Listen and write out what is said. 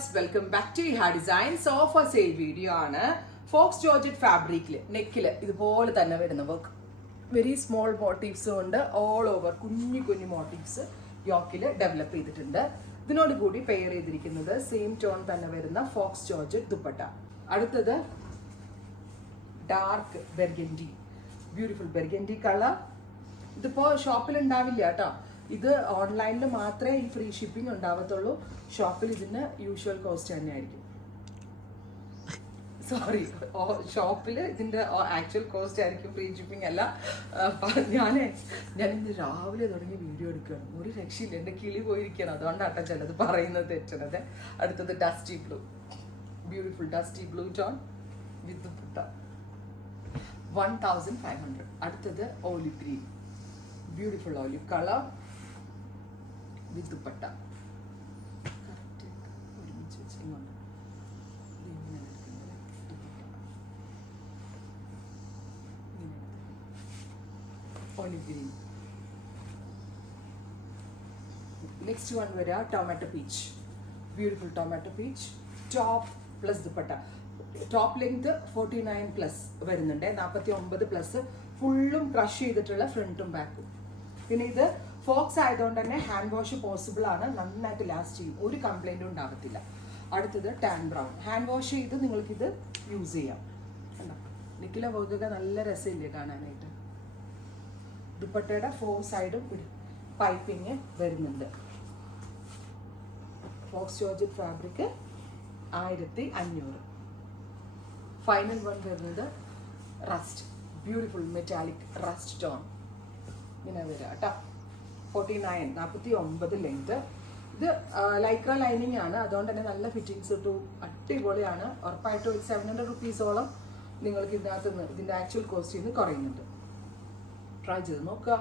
viewers, welcome back to Iha Designs. Offer sale video ആണ് Fox georgette ഫാബ്രിക്കിൽ നെക്കില് ഇതുപോലെ തന്നെ വരുന്ന വർക്ക്. വെരി സ്മോൾ മോട്ടീവ്സ് കൊണ്ട് ഓൾ ഓവർ കുഞ്ഞു കുഞ്ഞു മോട്ടീവ്സ് യോക്കിൽ ഡെവലപ്പ് ചെയ്തിട്ടുണ്ട്. ഇതിനോട് കൂടി പെയർ ചെയ്തിരിക്കുന്നത് സെയിം ടോൺ തന്നെ വരുന്ന ഫോക്സ് ജോർജറ്റ് ദുപ്പട്ട. അടുത്തത് dark burgundy, beautiful burgundy colour. ഇതിപ്പോ ഷോപ്പിൽ ഉണ്ടാവില്ല കേട്ടോ, ഇത് ഓൺലൈനിൽ മാത്രമേ ഈ ഫ്രീ ഷിപ്പിംഗ് ഉണ്ടാവത്തുള്ളൂ. ഷോപ്പിൽ ഇതിന് യൂഷ്വൽ കോസ്റ്റ് തന്നെയായിരിക്കും. സോറി, ഷോപ്പിൽ ഇതിൻ്റെ ആക്ച്വൽ കോസ്റ്റ് ആയിരിക്കും, ഫ്രീ ഷിപ്പിംഗ് അല്ല. ഞാൻ ഇന്ന് രാവിലെ തുടങ്ങി വീഡിയോ എടുക്കുകയാണ്, ഒരു രക്ഷയില്ല, എൻ്റെ കിളി പോയിരിക്കുകയാണ്, അതുകൊണ്ടാട്ടോ ചിലത് പറയുന്നത് തെറ്റണത്. അടുത്തത് dusty blue, beautiful dusty blue tone with dupatta, 1500. അടുത്തത് olive green, beautiful olive colour with dupatta. Olive green. Next one വരിക tomato peach, beautiful tomato peach top plus dupatta. Top length 49+ വരുന്നുണ്ട്, 49+ ഫുള്ളും ക്രഷ് ചെയ്തിട്ടുള്ള ഫ്രണ്ടും ബാക്കും. പിന്നെ ഇത് ഫോക്സ് ആയതുകൊണ്ട് തന്നെ ഹാൻഡ് വാഷ് പോസിബിൾ ആണ്, നന്നായിട്ട് ലാസ്റ്റ് ചെയ്യും, ഒരു കംപ്ലൈൻറ്റും ഉണ്ടാകത്തില്ല. അടുത്തത് ടാൻ ബ്രൗൺ, ഹാൻഡ് വാഷ് ചെയ്ത് നിങ്ങൾക്കിത് യൂസ് ചെയ്യാം. കണ്ടോ, നെക്കിലെ വർക്കൊക്കെ നല്ല രസമില്ലേ കാണാനായിട്ട്. ദുപ്പട്ടയുടെ 4 സൈഡും പൈപ്പിങ് വരുന്നുണ്ട്. Faux georgette fabric 1500. Final one വരുന്നത് rust, beautiful metallic rust tone. ഇങ്ങനെ വരിക കേട്ടോ, 49, 49 ലെങ്ത്. ഇത് ലൈക്ര ലൈനിങ് ആണ്, അതുകൊണ്ട് തന്നെ നല്ല ഫിറ്റിങ്സ് ഇട്ടു, അടിപൊളിയാണ്. ഉറപ്പായിട്ടും ഒരു 700 റുപ്പീസോളം നിങ്ങൾക്ക് ഇതിനകത്ത് നിന്ന് ഇതിൻ്റെ ആക്ച്വൽ കോസ്റ്റ് നിന്ന് കുറയുന്നുണ്ട്. ട്രൈ ചെയ്ത് നോക്കുക.